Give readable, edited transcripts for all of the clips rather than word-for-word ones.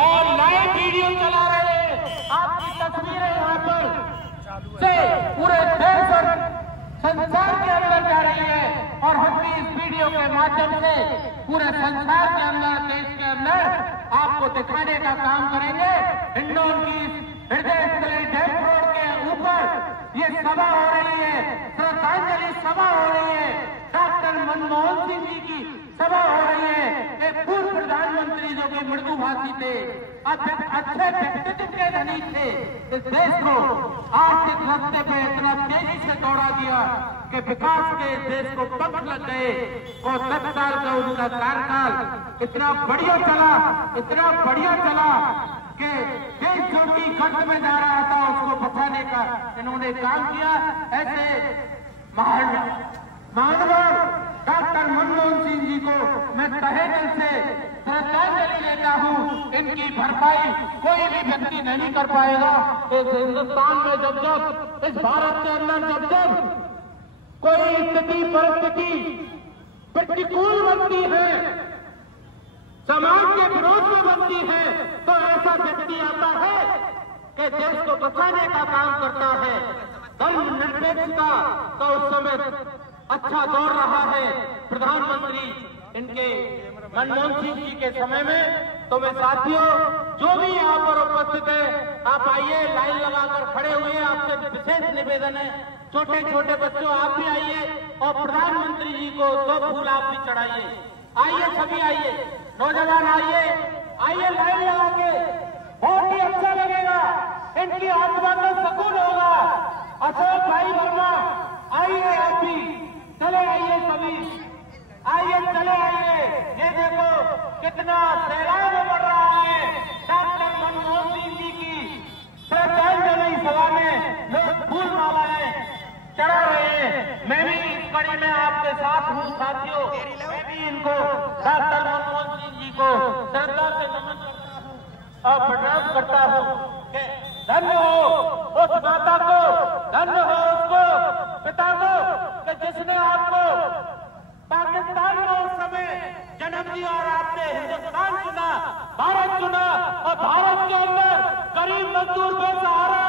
और live video चला रहे हैं। आपकी तस्वीरें यहाँ पर से पूरे देश और संसार के अंदर जा रही है और हम भी इस वीडियो के माध्यम से पूरे संसार के अंदर, देश के अंदर आपको दिखाने का काम करेंगे। हिंडौन की हृदय स्थली डैम रोड के ऊपर ये सभा हो रही है, श्रद्धांजलि सभा हो रही है, डॉक्टर मनमोहन सिंह जी की सभा हो रही है। एक पूर्व प्रधानमंत्री जो कि मृदुभाषी थे, अच्छे व्यक्तित्व के धनी थे, इस देश को आर्थिक रास्ते पे इतना तेजी से दौड़ा दिया कि विकास के देश को पंख लग गए और 10 साल का उनका कार्यकाल इतना बढ़िया चला कि देश जो कि खर्च में जा रहा था उसको बचाने का इन्होंने काम किया। ऐसे महानुभाव डॉक्टर मनमोहन सिंह जी को मैं तहे दिल से श्रद्धांजलि देता हूँ। इनकी भरपाई कोई भी व्यक्ति नहीं कर पाएगा। इस हिंदुस्तान में जब इस भारत के अंदर जब कोई स्थिति परिस्थिति प्रतिकूल बनती है, समाज के विरोध में बनती है, तो ऐसा व्यक्ति आता है कि देश को बचाने का काम करता है। धर्मनिरपेक्षता का उस समय अच्छा दौर रहा है प्रधानमंत्री इनके मनमोहन सिंह जी के समय में। तो मैं साथियों, जो भी यहाँ पर उपस्थित है, आप आइए, लाइन लगाकर खड़े हुए। आपसे विशेष निवेदन है, छोटे छोटे बच्चों आप भी आइए और प्रधानमंत्री जी को 2 फूल आप भी चढ़ाइए। आइए, सभी आइए, नौजवान आइए, लाइन लगा के, बहुत ही अच्छा लगेगा, इनकी आत्मा को सुकून होगा। अशोक भाई वर्मा आइए, आप भी चले आइए, सभी आइए, चले आइए। ये देखो कितना सैलाब बढ़ रहा है। डॉक्टर मनमोहन सिंह जी की श्रद्धांजलि सभा में लोग फूल मालाएं चढ़ा रहे हैं। मैं भी इस कड़ी में आपके साथ हूँ साथियों। मैं भी इनको डॉक्टर मनमोहन सिंह जी को श्रद्धा से नमन करता हूँ और प्रणाम करता हूँ। धन्य हो उस माता को, धन्य हो उसको पिता को कि जिसने आपको पाकिस्तान में उस समय जन्म दिया और आपने हिंदुस्तान चुना, भारत चुना और भारत के अंदर गरीब मजदूर बेसहारा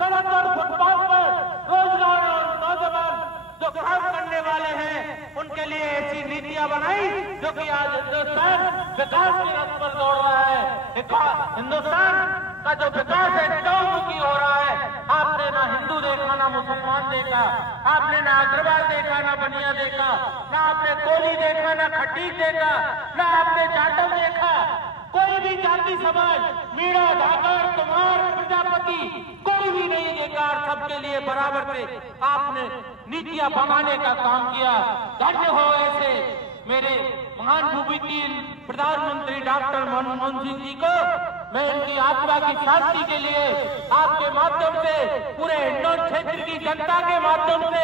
सड़क और फुटपाथ पर रोजगार और नौजवान जो काम करने वाले हैं उनके लिए ऐसी नीतियां बनाई जो कि आज हिंदुस्तान विकास के रथ पर दौड़ रहा है। हिंदुस्तान का जो विकास है चौमुखी हो रहा है। आपने ना हिंदू देखा, ना मुसलमान देखा, आपने ना अग्रवाल देखा, ना बनिया देखा, ना आपने कोली देखा, ना खटीक देखा, ना आपने जाटव देखा। कोई भी जाति समाज, मीणा, धाकर, कुमार, प्रजापति कोई भी नहीं देखा। सबके लिए बराबर से आपने नीतियां बनाने का काम किया। धन्य हो ऐसे मेरे महान भूमिकीन प्रधानमंत्री डॉक्टर मनमोहन सिंह जी को। मैं इनकी आत्मा की शांति के लिए आपके माध्यम से, पूरे हिंडौन क्षेत्र की जनता के माध्यम से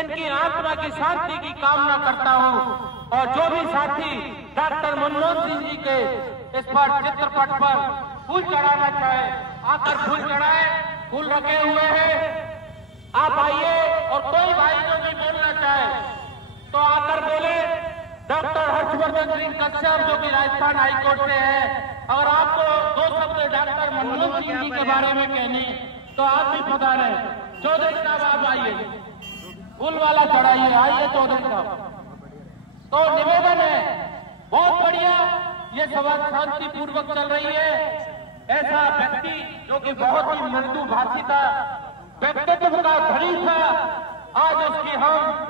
इनकी आत्मा की शांति की कामना करता हूं। और जो भी साथी डॉक्टर मनमोहन सिंह जी के इस पर चित्रपट पर फूल चढ़ाना चाहे, आकर फूल चढ़ाए, फूल रखे हुए हैं। आप आइए और कोई भाई जो भी बोलना चाहे तो आकर बोले। डॉक्टर हर्षवर्धन सिंह कश्यप जो कि राजस्थान हाईकोर्ट से है, और आपको 2 शब्द डॉक्टर मनमोहन सिंह जी के बारे में कहने तो आप भी बता रहे। चौधरी साहब आप आइए, फूल वाला चढ़ाइए, आइए चौधरी साहब। तो निवेदन है, बहुत बढ़िया ये सभा शांतिपूर्वक चल रही है। ऐसा व्यक्ति जो कि बहुत ही मृदुभाषी था, व्यक्तित्व का धनी था, आज उसकी हम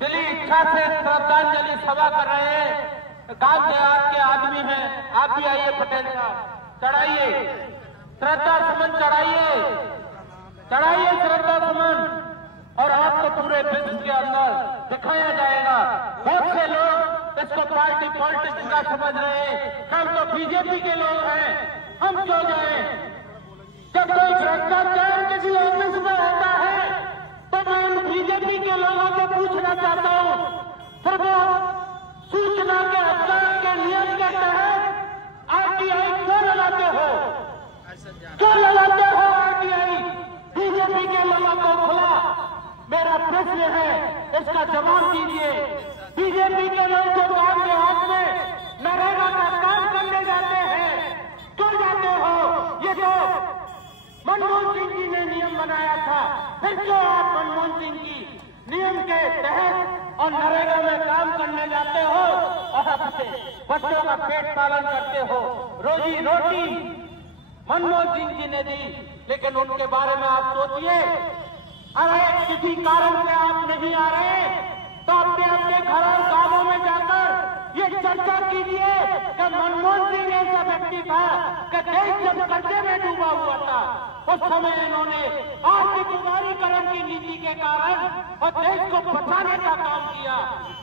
दिली इच्छा से श्रद्धांजलि सभा कर रहे हैं। गांव देहात के आदमी हैं, आप भी आइए पटेल साहब, चढ़ाइए श्रद्धा सुमन, चढ़ाइए श्रद्धा सुमन। और आपको पूरे विश्व के अंदर दिखाया जाएगा। बहुत से लोग इसको पार्टी पॉलिटिक्स का समझ रहे हैं। हम तो बीजेपी के लोग हैं, हम क्यों जाए? जब कोई भ्रष्टाचार किसी ऑफिस में होता है तो मैं इन बीजेपी के लोगों से पूछना चाहता हूँ, फिर वो सूचना के अधिकार के नियम के तहत आरटीआई क्यों लगाते हो? क्यों लगाते हो आरटीआई? बीजेपी के लोगों को खुला मेरा प्रश्न है, इसका जवाब दीजिए। बीजेपी के लोग जो गांव के हाथ में नरेगा का काम करने जाते हैं नियम के तहत और नरेगा में काम करने जाते हो और अपने बच्चों का पेट पालन करते हो, रोजी रोटी मनमोहन सिंह जी ने दी, लेकिन उनके बारे में आप सोचिए। अगर किसी कारण से आप नहीं आ रहे तो अपने अपने घर और गांवों में जाकर ये चर्चा कीजिए कि मनमोहन सिंह ऐसा व्यक्ति था कि देश जब कर्जे में डूबा हुआ था उस समय इन्होंने आर्थिक उदारीकरण की नीति के कारण और देश को बचाने का काम किया।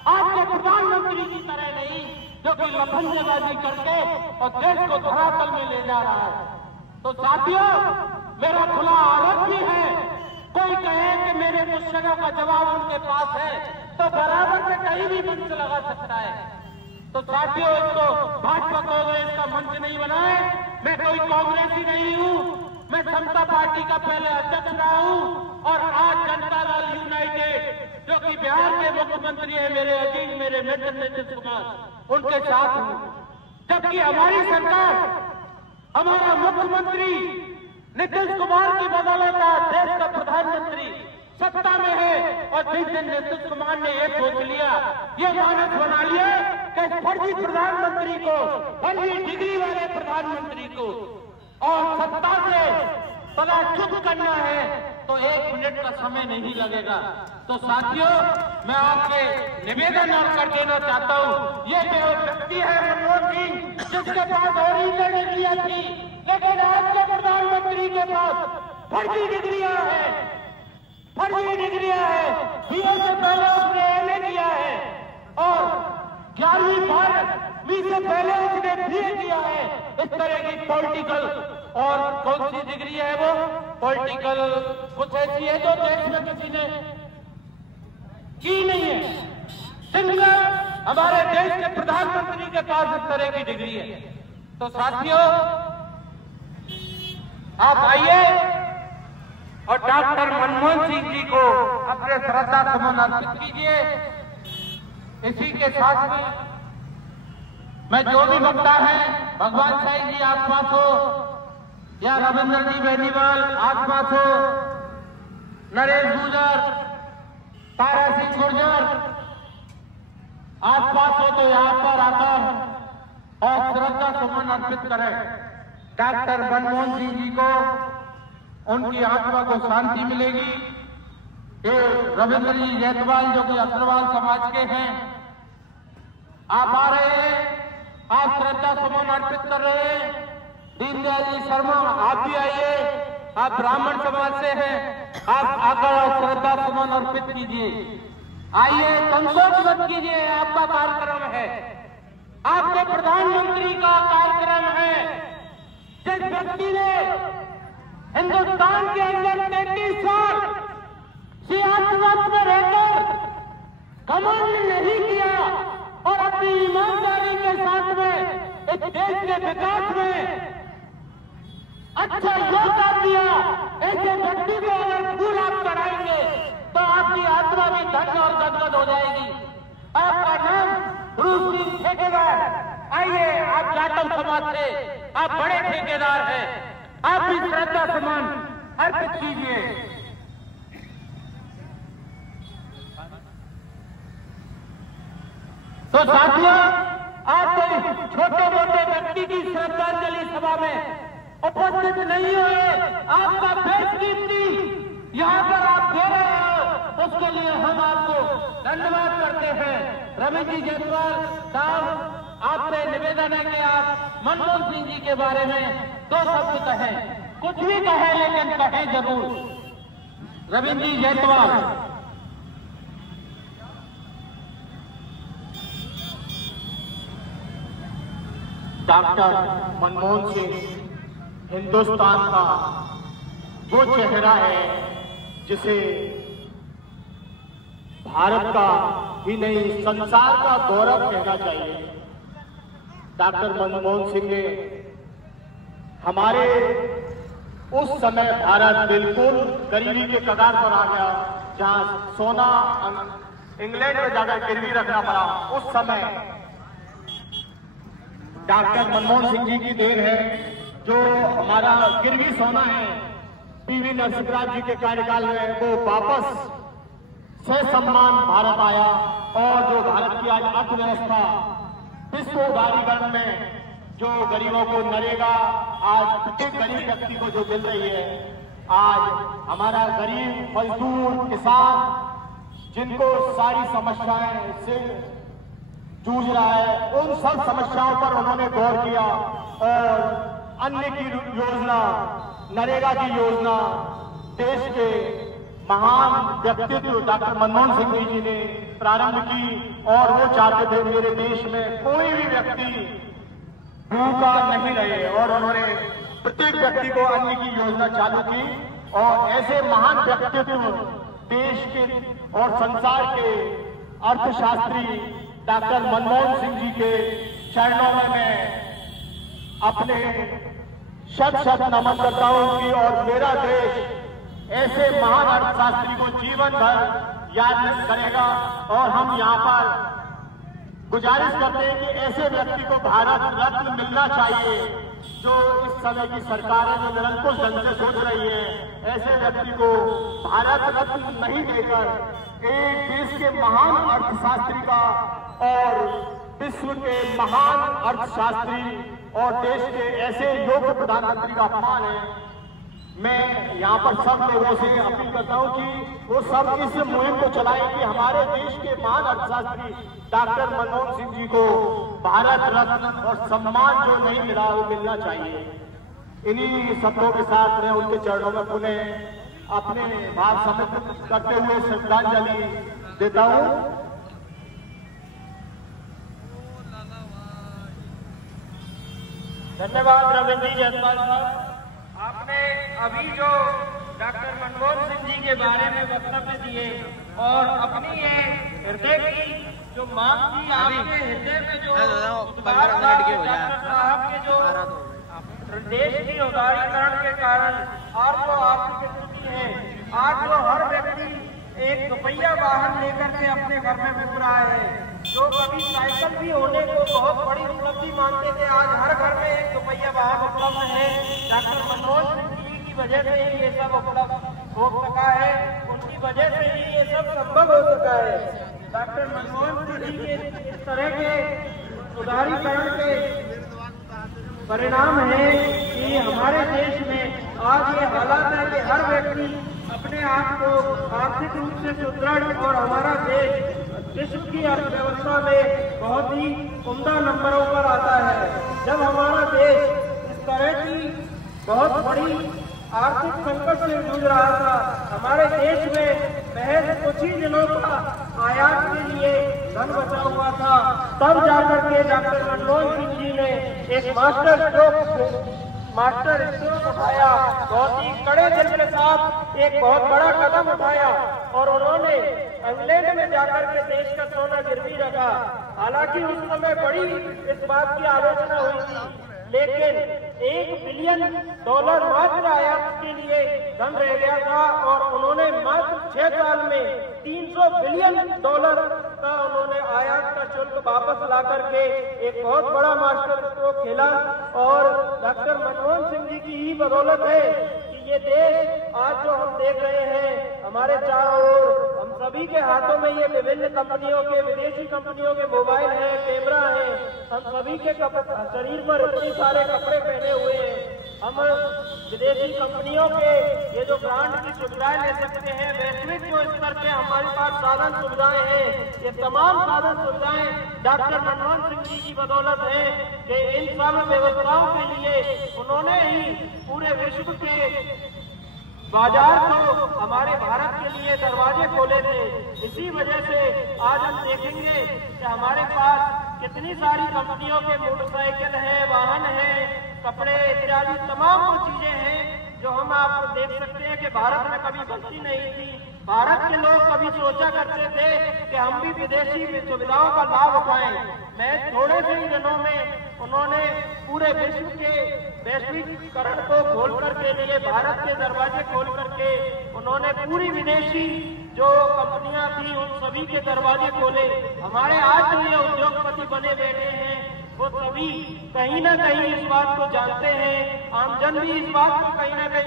आज के प्रधानमंत्री की तरह नहीं जो कि लफंगेबाजी करके और देश को धरातल में ले जा रहा है। तो साथियों, मेरा खुला आरोप भी है, कोई कहे कि मेरे क्वेश्चनों का जवाब उनके पास है तो बराबर से कहीं भी मंच लगा सकता है। तो साथियों, इसको भाजपा कांग्रेस का मंच नहीं बनाए। मैं कोई कांग्रेसी नहीं हूँ, मैं समता पार्टी का पहले अध्यक्ष रहा हूँ और आज जनता दल यूनाइटेड जो कि बिहार के मुख्यमंत्री है मेरे अजीज मेरे मित्र नीतीश कुमार, उनके साथ हूँ। जबकि हमारी सरकार, हमारा मुख्यमंत्री नीतीश कुमार की बदौलत देश का प्रधानमंत्री सत्ता में है और जिस दिन नीतीश कुमार ने ये सोच लिया, ये मानस बना लिया कि फर्जी प्रधानमंत्री को, फर्जी डिग्री वाले प्रधानमंत्री को और सत्ता से पलायन करना है तो 1 मिनट का समय नहीं लगेगा। तो साथियों, मैं आपके निवेदन और कर देना चाहता हूँ, ये जो व्यक्ति है मनमोहन सिंह, जिसके पास ओरिजिनल डिग्रियां थी, लेकिन आज के प्रधानमंत्री के पास फर्जी डिग्रियां हैं, फर्जी डिग्रियां हैं। बीए से पहले उसने एमए किया है और 11वीं से पहले उसने बीए किया है। इस तरह की पॉलिटिकल और कौन सी डिग्री है वो पॉलिटिकल कुछ ऐसी है जो देश में किसी ने की नहीं है। सिंगल हमारे देश के प्रधानमंत्री के पास इस तरह की डिग्री है। तो साथियों, आप आइए और डॉक्टर मनमोहन सिंह जी को अपने श्रद्धा सुमन अर्पित कीजिए। इसी के साथ में मैं जो भी वक्ता है, भगवान साई जी आसपास हो या रविंद्र जी बेनीवाल आसपास हो, नरेश गुर्जर, तारा सिंह गुर्जर आसपास हो तो यहाँ पर आकर और श्रद्धा सुमन अर्पित करें। डॉक्टर मनमोहन सिंह जी को, उनकी आत्मा को शांति मिलेगी। ये रविंद्र जी जैतवाल जो कि अग्रवाल समाज के हैं, आप आ रहे हैं, आप श्रद्धा सुमन अर्पित कर रहे हैं। दीनदयाल जी शर्मा, आप भी आइए, आप ब्राह्मण समाज से हैं, आप आकर और श्रद्धा सुमन अर्पित कीजिए। आइए, संकोच मत कीजिए, आपका कार्यक्रम है, आपके प्रधानमंत्री का कार्यक्रम है। जिस व्यक्ति ने हिंदुस्तान के अंदर 33 साल सियासत में रहकर कमांड नहीं किया और अपनी ईमानदारी के साथ में इस देश के विकास में अच्छा योगदान दिया, ऐसे व्यक्ति को अगर फूल आप चढ़ाएंगे तो आपकी आत्मा भी धन्य और गदगद हो जाएगी। आपका नाम रूप सिंह ठेकेदार। आइए, आप जाटव समाज से, आप बड़े ठेकेदार हैं, आप भी श्रद्धा सुमन अर्पित कीजिए। तो साथियों, आप कोई छोटे मोटे व्यक्ति की श्रद्धांजलि सभा में उपस्थित नहीं हुए, आपका बेशकीमती यहाँ पर आप दे रहे हो, उसके लिए हम आपको धन्यवाद करते हैं। रवि जी जयसवाल साहब, आपसे निवेदन है कि आप मनमोहन सिंह जी के बारे में 2 शब्द कहें, कुछ भी कहें लेकिन कहें जरूर। रविंद्र जी जयसवाल। डॉक्टर मनमोहन सिंह हिंदुस्तान का वो चेहरा है जिसे भारत का ही नहीं संसार का गौरव कहना चाहिए। डॉक्टर मनमोहन सिंह ने हमारे उस समय भारत बिल्कुल गरीबी के कगार पर आ गया, जहां सोना इंग्लैंड में जाकर गिरवी रखना पड़ा। उस समय डॉक्टर मनमोहन सिंह जी की देन है, जो हमारा गिरवी सोना है पीवी नरसिंह राव जी के कार्यकाल में वो वापस से सम्मान भारत आया और जो भारत की आज अर्थव्यवस्था विश्व उदारीकरण में जो गरीबों को नरेगा, आज प्रत्येक गरीब व्यक्ति को जो मिल रही है, आज हमारा गरीब मजदूर किसान जिनको सारी समस्याएं से जूझ रहा है, उन सब समस्याओं पर उन्होंने गौर किया और अन्य की योजना, नरेगा की योजना देश के महान व्यक्तित्व डॉक्टर मनमोहन सिंह जी ने प्रारंभ की और वो चाहते थे मेरे देश में कोई भी व्यक्ति भूखा नहीं रहे और उन्होंने प्रत्येक व्यक्ति को अन्न की योजना चालू की और ऐसे महान व्यक्तित्व देश के और संसार के अर्थशास्त्री डॉक्टर मनमोहन सिंह जी के चरणों में मैं अपने शत शत नमन करता हूं कि और मेरा देश ऐसे महान अर्थशास्त्री को जीवन भर याद करेगा और हम यहाँ पर गुजारिश करते हैं कि ऐसे व्यक्ति को भारत रत्न मिलना चाहिए। जो इस समय की सरकारें जो निरंकुश ढंग से सोच रही है, ऐसे व्यक्ति को भारत रत्न नहीं देकर एक देश के महान अर्थशास्त्री का और विश्व के महान अर्थशास्त्री और देश के ऐसे योग्य प्रधानमंत्री का अपमान है। मैं यहाँ पर सब लोगों से अपील करता हूँ कि वो सब इस मुहिम को चलाएं कि हमारे देश के महान अर्थशास्त्री डॉक्टर मनमोहन सिंह जी को भारत रत्न और सम्मान जो नहीं मिला वो मिलना चाहिए। इन्हीं शब्दों के साथ मैं उनके चरणों में पुनः अपने भाव समर्पित करते हुए श्रद्धांजलि देता हूँ। धन्यवाद रविंद्र जी जयसवाल साहब। आपने अभी जो डॉक्टर मनमोहन सिंह जी के बारे में वक्तव्य दिए और अपनी ये हृदय की जो मांग थी, आपके हृदय में जो डॉक्टर साहब के जो देश की उदारीकरण के कारण आज जो आर्थिक स्थिति है, आज जो हर व्यक्ति एक दोपहिया वाहन लेकर के अपने घर में घूम रहा है, जो कभी साइकिल भी होने को बहुत बड़ी उपलब्धि मानते थे, आज हर घर में एक दोपहिया वाहन उपलब्ध है। डॉक्टर मनमोहन सिंह जी की वजह से ही ये सब उपलब्ध हो सका है, उनकी वजह से ही ये सब संभव हो सका है। डॉक्टर मनमोहन सिंह जी के इस तरह के उदारीकरण के परिणाम है कि हमारे देश में आज ये हालात है कि हर व्यक्ति अपने आप को आर्थिक रूप से सुदृढ़ और हमारा देश विश्व की अर्थव्यवस्था में बहुत ही उम्दा नंबरों पर आता है। जब हमारा देश इस तरह की बहुत बड़ी आर्थिक संकट से जूझ रहा था, हमारे देश में महज कुछ ही दिनों का आयात के लिए धन बचा हुआ था, तब जाकर के डॉक्टर मनमोहन सिंह जी ने एक मास्टर स्ट्रोक उठाया, बहुत ही कड़े दिल के साथ एक बहुत बड़ा कदम उठाया और उन्होंने इंग्लैंड में जाकर के देश का सोना गिरवी रखा। हालांकि उस समय बड़ी इस बात की आलोचना हुई थी, लेकिन $1 बिलियन मात्र आयात के लिए धन रह गया था और उन्होंने मात्र 6 साल में $300 बिलियन का उन्होंने आयात का शुल्क वापस ला करके एक बहुत बड़ा मास्टर स्ट्रोक खेला और डॉक्टर मनमोहन सिंह जी की ही बदौलत है कि ये देश आज जो हम देख रहे हैं, हमारे चारों ओर हम सभी के हाथों में ये विभिन्न कंपनियों के, विदेशी कंपनियों के मोबाइल है, कैमरा है, हम सभी के शरीर पर इतने सारे कपड़े पहने हुए हैं। हम विदेशी कंपनियों के ये जो ब्रांड की सुविधाएं ले सकते हैं, वैश्विक जो स्तर पे हमारे पास साधन सुविधाएं हैं, ये तमाम साधन सुविधाएं डॉक्टर मनमोहन सिंह जी की बदौलत है कि इन सब व्यवस्थाओं के लिए उन्होंने ही पूरे विश्व के बाजार को हमारे भारत के लिए दरवाजे खोले थे। इसी वजह से आज हम देखेंगे कि हमारे पास कितनी सारी कंपनियों के मोटरसाइकिल है, वाहन है, कपड़े इत्यादि तमाम वो चीजें हैं जो हम आपको देख सकते हैं कि भारत में कभी बनती नहीं थी। भारत के लोग कभी सोचा करते थे कि हम भी विदेशी सुविधाओं का लाभ उठाएं। मैं थोड़े से ही दिनों में उन्होंने पूरे विश्व के वैश्वीकरण को खोल करके लिए भारत के दरवाजे खोल करके उन्होंने पूरी विदेशी जो कंपनियां थी उन सभी के दरवाजे खोले। हमारे आज जो ये उद्योगपति बने बैठे हैं वो सभी कहीं ना कहीं इस बात को जानते हैं, आमजन भी इस बात को कहीं ना कहीं